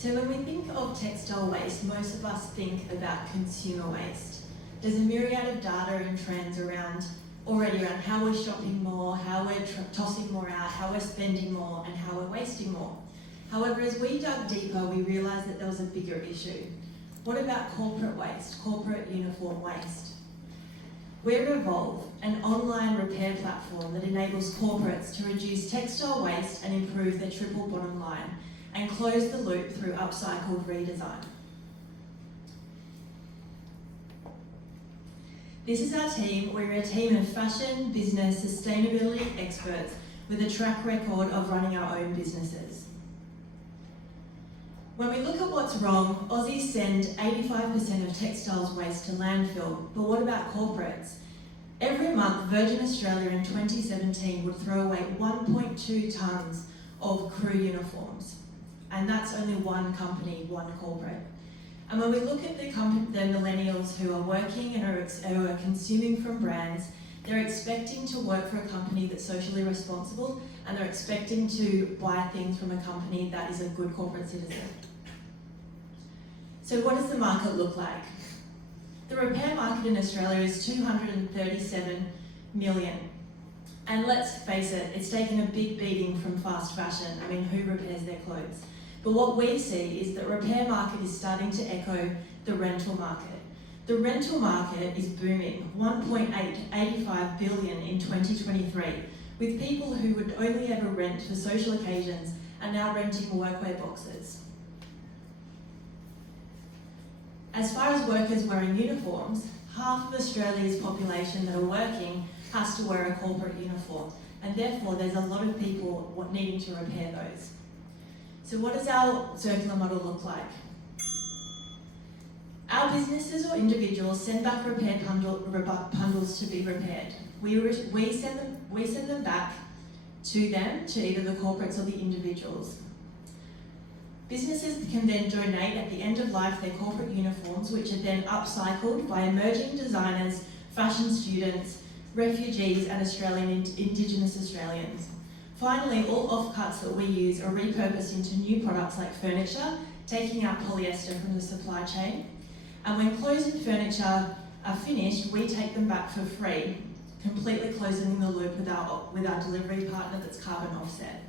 So when we think of textile waste, most of us think about consumer waste. There's a myriad of data and trends already around how we're shopping more, how we're tossing more out, how we're spending more, and how we're wasting more. However, as we dug deeper, we realised that there was a bigger issue. What about corporate waste, corporate uniform waste? We've evolved an online repair platform that enables corporates to reduce textile waste and improve their triple bottom line and close the loop through upcycled redesign. This is our team. We're a team of fashion, business, sustainability experts with a track record of running our own businesses. When we look at what's wrong, Aussies send 85% of textiles waste to landfill, but what about corporates? Every month, Virgin Australia in 2017 would throw away 1.2 tonnes of crew uniforms, and that's only one company, one corporate. And when we look at the millennials who are working and who are consuming from brands, they're expecting to work for a company that's socially responsible, and they're expecting to buy things from a company that is a good corporate citizen. So what does the market look like? The repair market in Australia is 237 million. And let's face it, it's taken a big beating from fast fashion. I mean, who repairs their clothes? But what we see is that repair market is starting to echo the rental market. The rental market is booming, 1.85 billion in 2023, with people who would only ever rent for social occasions are now renting workwear boxes. As far as workers wearing uniforms, half of Australia's population that are working has to wear a corporate uniform, and therefore there's a lot of people needing to repair those. So what does our circular model look like? Our businesses or individuals send back repaired bundles to be repaired. We send them back to either the corporates or the individuals. Businesses can then donate at the end of life their corporate uniforms, which are then upcycled by emerging designers, fashion students, refugees and Indigenous Australians. Finally, all offcuts that we use are repurposed into new products like furniture, taking out polyester from the supply chain. And when clothes and furniture are finished, we take them back for free, completely closing the loop with our delivery partner that's carbon offset.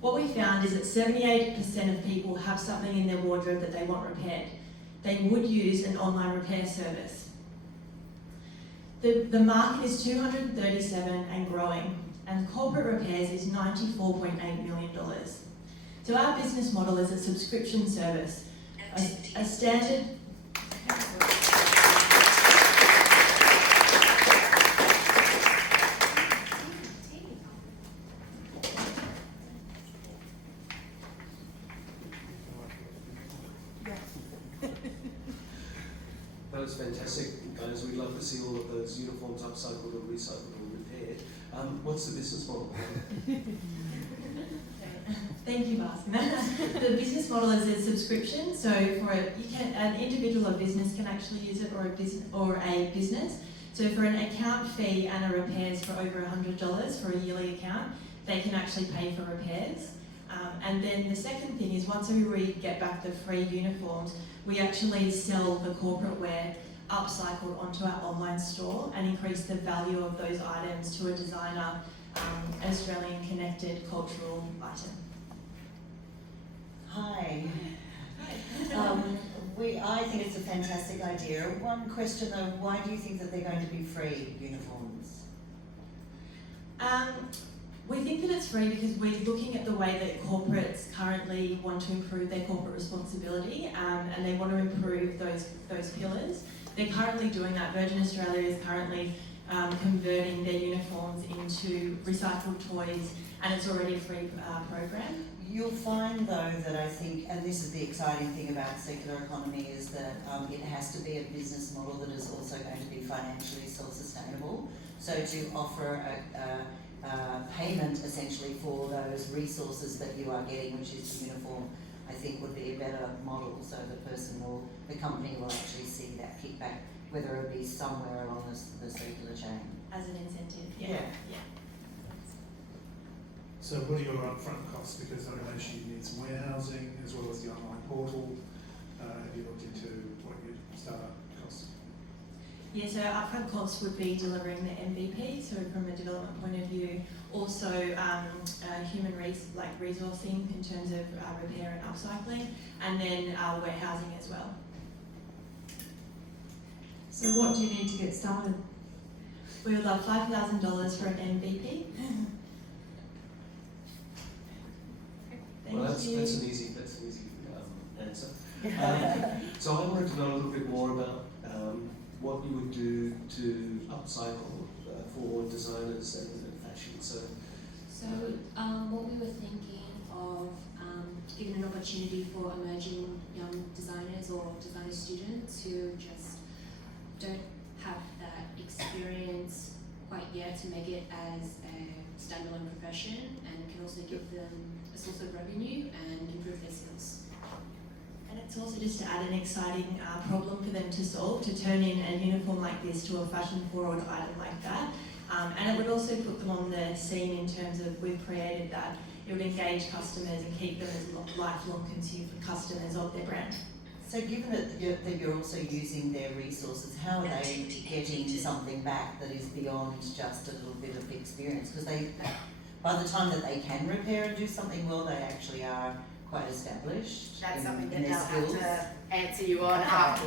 What we found is that 78% of people have something in their wardrobe that they want repaired. They would use an online repair service. The market is 237 and growing, and corporate repairs is $94.8 million. So our business model is a subscription service, a standard. That was fantastic, guys. We'd love to see all of those uniforms upcycled and recycled and repaired. What's the business model? Thank you for asking that. The business model is a subscription, so an individual or business can actually use it, or a business. So for an account fee and a repairs for over $100 for a yearly account, they can actually pay for repairs. And then the second thing is, once we get back the free uniforms, we actually sell the corporate wear upcycled onto our online store and increase the value of those items to a designer, Australian connected cultural item. Hi. I think it's a fantastic idea. One question though, why do you think that they're going to be free uniforms? We think that it's free because we're looking at the way that corporates currently want to improve their corporate responsibility, and they want to improve those pillars. They're currently doing that. Virgin Australia is currently converting their uniforms into recycled toys, and it's already a free program. You'll find though that I think, and this is the exciting thing about circular economy, is that it has to be a business model that is also going to be financially self-sustainable. So to offer a payment essentially for those resources that you are getting, which is the uniform, I think would be a better model. So the company will actually see that kickback, whether it be somewhere along the circular chain. As an incentive, Yeah. So what are your upfront costs? Because I imagine you need some warehousing as well as the online Yeah, so our upfront costs would be delivering the MVP, so from a development point of view, also human resourcing in terms of repair and upcycling, and then warehousing as well. So what do you need to get started? We would love $5,000 for an MVP. Well, that's an easy answer. So I wanted to know a little bit more about what you would do to upcycle for designers and fashion. So what we were thinking of giving an opportunity for emerging young designers or designer students who just don't have that experience quite yet to make it as a standalone profession, and can also give them a source of revenue and improve their skills. And it's also just to add an exciting problem for them to solve, to turn in a uniform like this to a fashion-forward item like that. And it would also put them on the scene in terms of, we've created that, it would engage customers and keep them as lifelong customers of their brand. So given that you're also using their resources, how are they getting something back that is beyond just a little bit of experience? Because by the time that they can repair and do something well, they actually are quite established. That's in something that their they'll skills. have to answer you on afterwards.